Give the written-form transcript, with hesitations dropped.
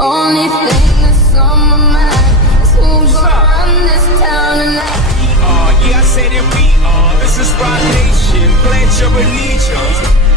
Only thing that's on my mind is who's gonna run this town tonight. Yeah, I say that we are. This is Rock Nation. Pledge your allegiance.